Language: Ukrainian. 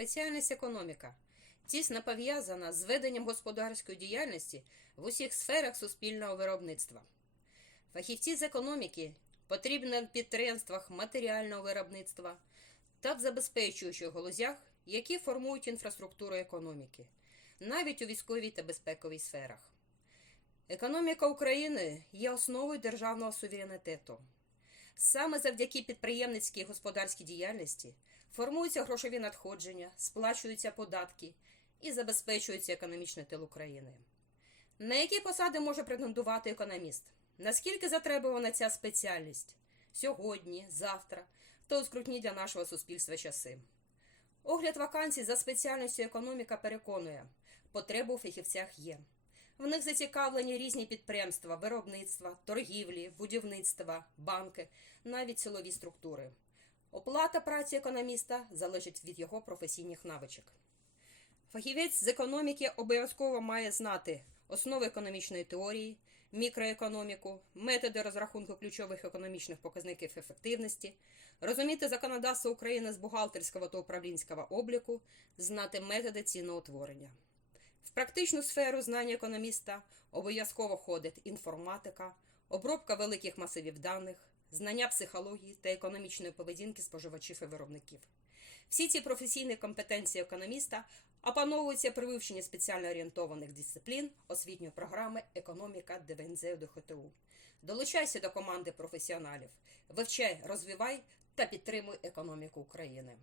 Спеціальність економіка тісно пов'язана з веденням господарської діяльності в усіх сферах суспільного виробництва. Фахівці з економіки потрібні в підприємствах матеріального виробництва та в забезпечуючих галузях, які формують інфраструктуру економіки, навіть у військовій та безпековій сферах. Економіка України є основою державного суверенітету. Саме завдяки підприємницькій господарській діяльності формуються грошові надходження, сплачуються податки і забезпечується економічний тил України. На які посади може претендувати економіст? Наскільки затребувана ця спеціальність сьогодні, завтра та у скрутні для нашого суспільства часи? Огляд вакансій за спеціальністю економіка переконує, потреба у фахівцях є. В них зацікавлені різні підприємства, виробництва, торгівлі, будівництва, банки, навіть силові структури. Оплата праці економіста залежить від його професійних навичок. Фахівець з економіки обов'язково має знати основи економічної теорії, мікроекономіку, методи розрахунку ключових економічних показників ефективності, розуміти законодавство України з бухгалтерського та управлінського обліку, знати методи ціноутворення. В практичну сферу знання економіста обов'язково входить інформатика, обробка великих масивів даних, знання психології та економічної поведінки споживачів і виробників. Всі ці професійні компетенції економіста опановуються при вивченні спеціально орієнтованих дисциплін освітньої програми Економіка ДВНЗ ДХТУ. Долучайся до команди професіоналів, вивчай, розвивай та підтримуй економіку України.